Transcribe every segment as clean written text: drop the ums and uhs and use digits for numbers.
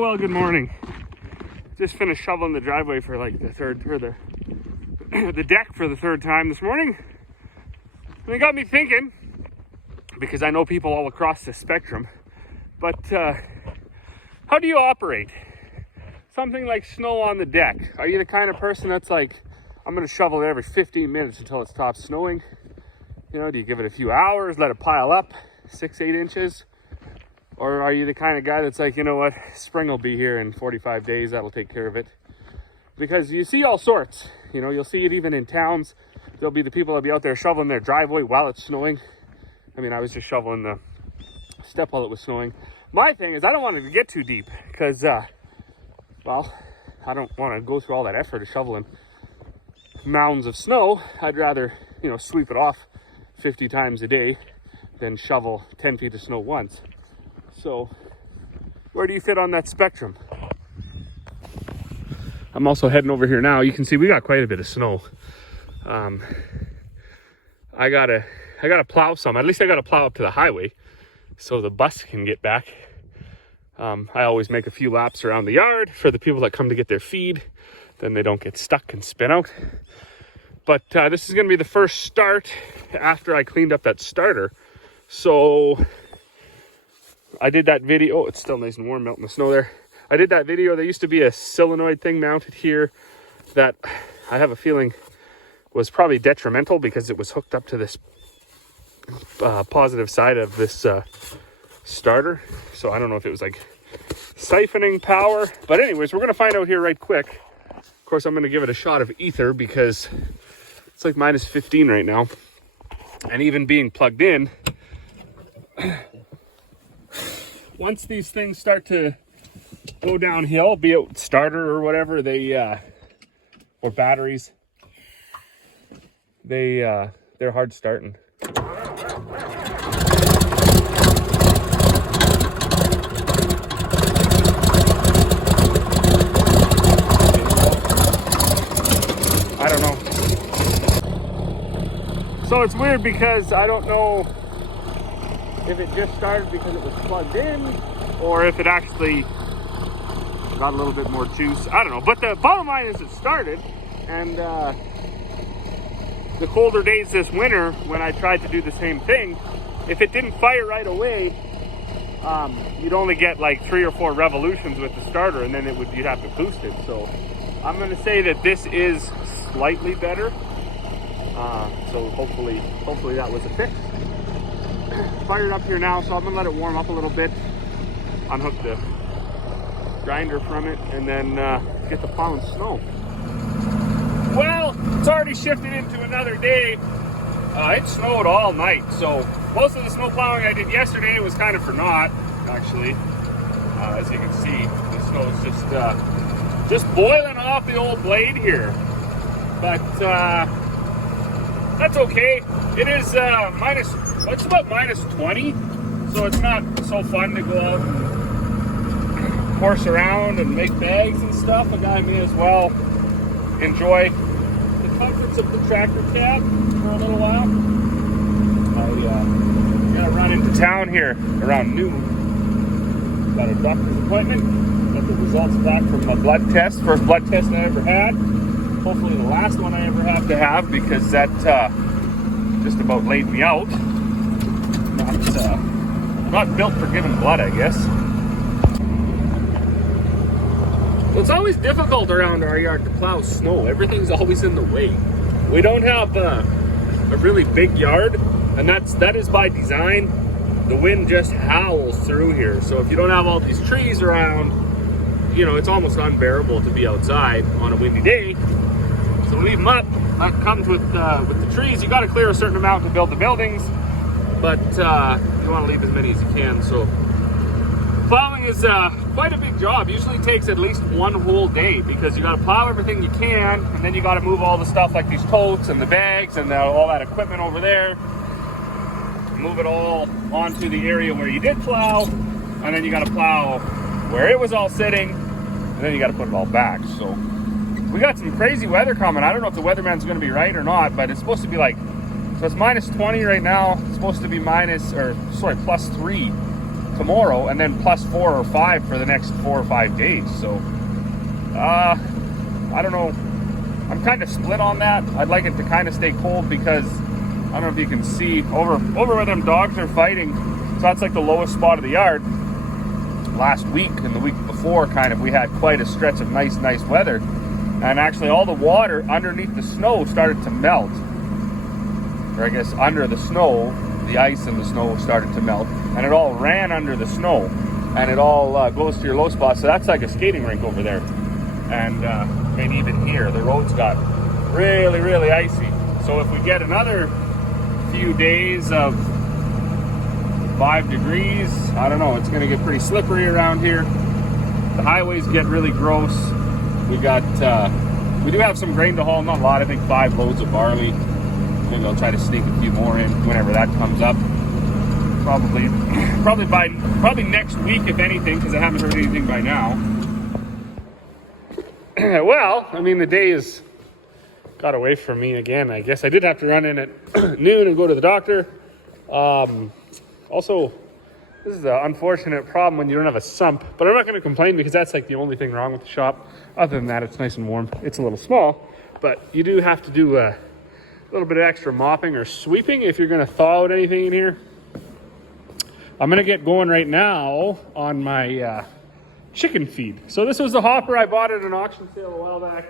Well, good morning. Just finished shoveling the driveway for like the third, or the deck for the third time this morning. And it got me thinking, because I know people all across the spectrum, but how do you operate something like snow on the deck? Are you the kind of person that's like, I'm going to shovel it every 15 minutes until it stops snowing? You know, do you give it a few hours, let it pile up 6-8 inches? Or are you the kind of guy that's like, you know what, spring will be here in 45 days, that'll take care of it? Because you see all sorts. You know, you'll see it even in towns. There'll be the people that'll be out there shoveling their driveway while it's snowing. I mean, I was just shoveling the step while it was snowing. My thing is, I don't want it to get too deep because, well, I don't want to go through all that effort of shoveling mounds of snow. I'd rather, you know, sweep it off 50 times a day than shovel 10 feet of snow once. So where do you fit on that spectrum? I'm also heading over here now. You can see we got quite a bit of snow. I gotta plow some. At least I gotta plow up to the highway so the bus can get back. I always make a few laps around the yard for the people that come to get their feed. Then they don't get stuck and spin out. But this is gonna be the first start after I cleaned up that starter. So I did that video. Oh, it's still nice and warm melting the snow there. I did that video. There used to be a solenoid thing mounted here that I have a feeling was probably detrimental because it was hooked up to this positive side of this starter. So I don't know if it was like siphoning power. But anyways, we're going to find out here right quick. Of course, I'm going to give it a shot of ether because it's like minus 15 right now. And even being plugged in, once these things start to go downhill, be it starter or whatever, they or batteries, they're hard starting. I don't know. So it's weird because I don't know if it just started because it was plugged in or if it actually got a little bit more juice. I don't know. But the bottom line is it started. And the colder days this winter, when I tried to do the same thing, if it didn't fire right away, you'd only get like 3 or 4 revolutions with the starter, and then you'd have to boost it. So I'm going to say that this is slightly better. So hopefully that was a fix. Fired up here now, so I'm gonna let it warm up a little bit, unhook the grinder from it, and then get the plowing snow. Well, it's already shifted into another day. It snowed all night, so most of the snow plowing I did yesterday was kind of for naught, actually. As you can see, the snow is just boiling off the old blade here. But that's okay. It is it's about minus 20, so it's not so fun to go out and horse around and make bags and stuff. A guy may as well enjoy the comforts of the tractor cab for a little while. I gotta run into town here around noon. Got a doctor's appointment. Got the results back from my blood test. First blood test I ever had. Hopefully the last one I ever have to have, because that just about laid me out. Not built for giving blood, I guess. Well, it's always difficult around our yard to plow snow. Everything's always in the way. We don't have a really big yard, and that is by design. The wind just howls through here. So if you don't have all these trees around, you know, it's almost unbearable to be outside on a windy day. So leave them up. That comes with the trees. You got to clear a certain amount to build the buildings, but you want to leave as many as you can. So plowing is quite a big job. Usually takes at least one whole day, because you got to plow everything you can, and then you got to move all the stuff like these totes and the bags and all that equipment over there. Move it all onto the area where you did plow, and then you got to plow where it was all sitting, and then you got to put it all back. So we got some crazy weather coming. I don't know if the weatherman's going to be right or not, but it's supposed to be like, so it's minus 20 right now. It's supposed to be plus 3 tomorrow, and then plus 4 or 5 for the next 4 or 5 days. So I don't know, I'm kind of split on that. I'd like it to kind of stay cold because I don't know if you can see over where them dogs are fighting. So that's like the lowest spot of the yard. Last week and the week before, kind of, we had quite a stretch of nice weather, and actually all the water underneath the snow started to melt, or I guess under the snow, the ice and the snow started to melt, and it all ran under the snow, and it all goes to your low spot. So that's like a skating rink over there, and maybe even here the roads got really icy. So if we get another few days of 5 degrees, I don't know, it's going to get pretty slippery around here. The highways get really gross. We do have some grain to haul, not a lot, I think 5 loads of barley. Maybe I'll try to sneak a few more in whenever that comes up. Probably next week, if anything, because I haven't heard anything by now. Well, I mean, the day has got away from me again. I guess I did have to run in at noon and go to the doctor. Also, this is an unfortunate problem when you don't have a sump, but I'm not going to complain because that's like the only thing wrong with the shop. Other than that, it's nice and warm. It's a little small, but you do have to do a little bit of extra mopping or sweeping if you're going to thaw out anything in here. I'm going to get going right now on my chicken feed. So this was the hopper I bought at an auction sale a while back.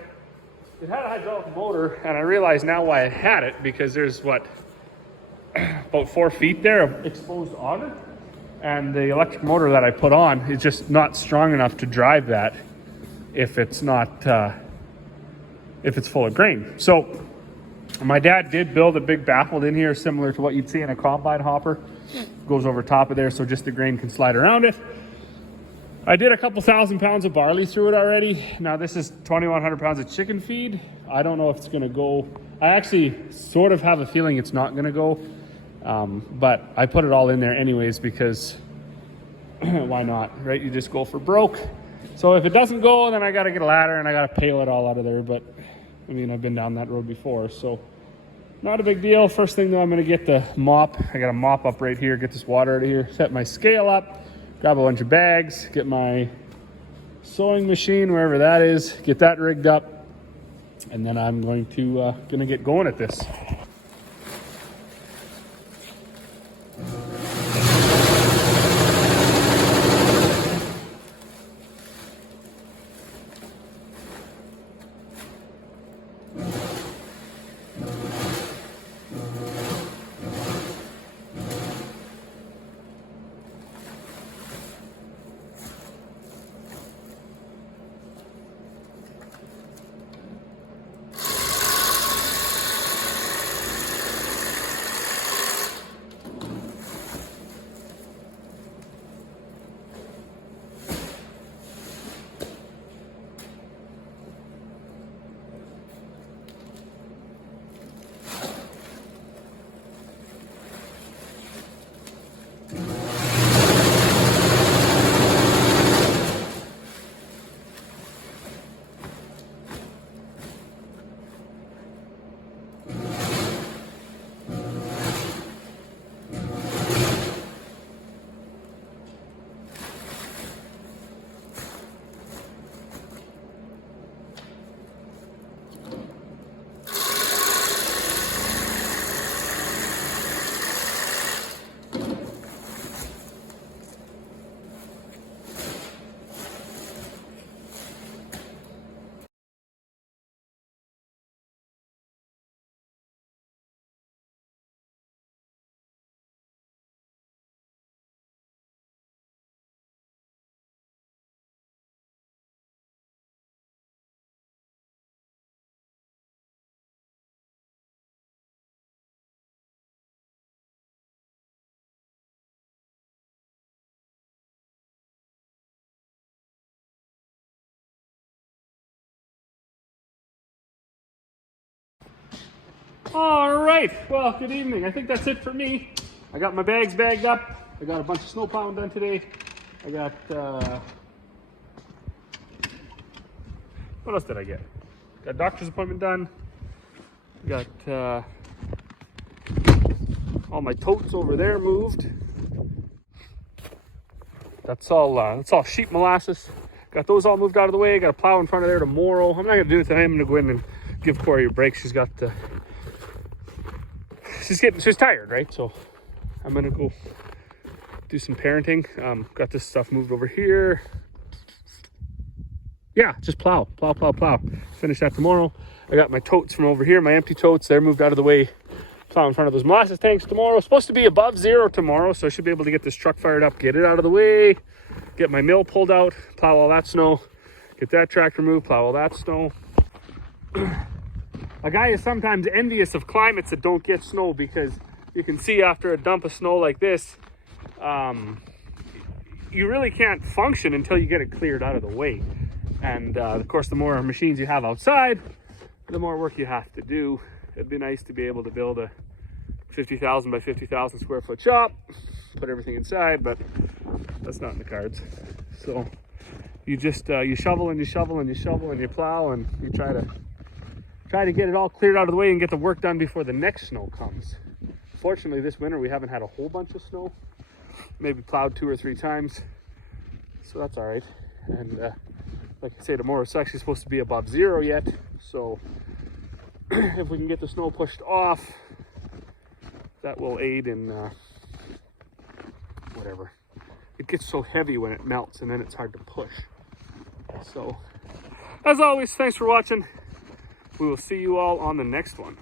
It had a hydraulic motor, and I realize now why I had it, because there's about 4 feet there of exposed auger, and the electric motor that I put on is just not strong enough to drive that if it's not if it's full of grain. So my dad did build a big baffle in here similar to what you'd see in a combine hopper. Goes over top of there so just the grain can slide around it. I did a couple 1,000 pounds of barley through it already. Now this is 2,100 pounds of chicken feed. I don't know if it's going to go. I actually sort of have a feeling it's not going to go. But I put it all in there anyways because why not, right? You just go for broke. So if it doesn't go, then I got to get a ladder and I got to pail it all out of there. But I mean, I've been down that road before, so not a big deal. First thing though, I'm going to get the mop. I got a mop up right here, get this water out of here, set my scale up, grab a bunch of bags, get my sewing machine, wherever that is, get that rigged up, and then I'm going to get going at this. All right, well, good evening. I think that's it for me. I got my bags bagged up. I got a bunch of snow plowing done today. I got, what else did I get? Got a doctor's appointment done. Got all my totes over there moved. That's all sheep molasses. Got those all moved out of the way. Got a plow in front of there tomorrow. I'm not gonna do it today. I'm gonna go in and give Corey a break. She's tired, right? So I'm gonna go do some parenting. Got this stuff moved over here. Yeah, just plow. Finish that tomorrow. I got my totes from over here, my empty totes. They're moved out of the way. Plow in front of those molasses tanks tomorrow. It's supposed to be above zero tomorrow, so I should be able to get this truck fired up, get it out of the way, get my mill pulled out, plow all that snow, get that tractor moved, plow all that snow. A guy is sometimes envious of climates that don't get snow, because you can see after a dump of snow like this, you really can't function until you get it cleared out of the way. And of course, the more machines you have outside, the more work you have to do. It'd be nice to be able to build a 50,000 by 50,000 square foot shop, put everything inside, but that's not in the cards. So you just you shovel and you shovel and you shovel and you plow, and you try to get it all cleared out of the way and get the work done before the next snow comes. Fortunately, this winter we haven't had a whole bunch of snow. Maybe plowed 2 or 3 times, so that's all right. And like I say, tomorrow it's actually supposed to be above zero yet, so if we can get the snow pushed off, that will aid in whatever. It gets so heavy when it melts, and then it's hard to push. So as always, thanks for watching. We will see you all on the next one.